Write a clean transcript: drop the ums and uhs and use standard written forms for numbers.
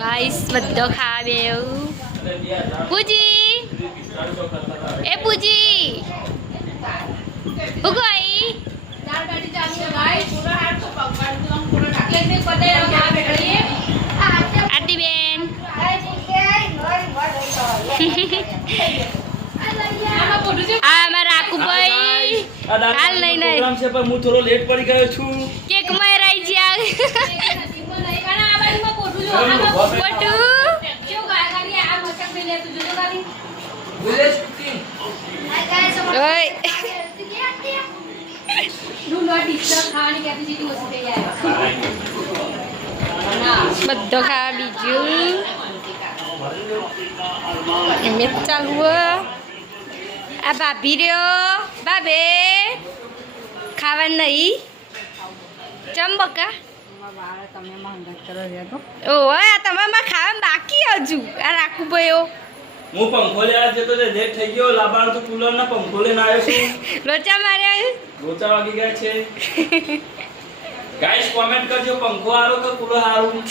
guys બધો ખાવે પૂજી એ પૂજી ઉગોઈ દાળ બાટી ચાલી guys પૂરો હાથ તો પકડ દો પૂરો ઢાકે ને પતે આ બેઠી આટી બેન આ મારા આકુભાઈ હાલ નહીં નહીં પ્રોગ્રામ છે પણ હું થોડો લેટ પડી ગયો છું કેક મરાઈ જા બધો ખા બીજું એમ ચાલુ આ ભાભી રહ્યો બાબે ખાવાનું નહીં ચંબકા ઓય તમારે ખાવાનું બાકી હજુ આ રાખું ભાઈઓ હું પંખો લેવા જતો તો લેટ થઈ ગયો લાબાણ તો કુલર ના પંખો લઈને આવ્યો છું લોચા માર્યા લોચા વાગી ગયા છે ગાઈસ કોમેન્ટ કરજો પંખો હારો કે કુલર હારું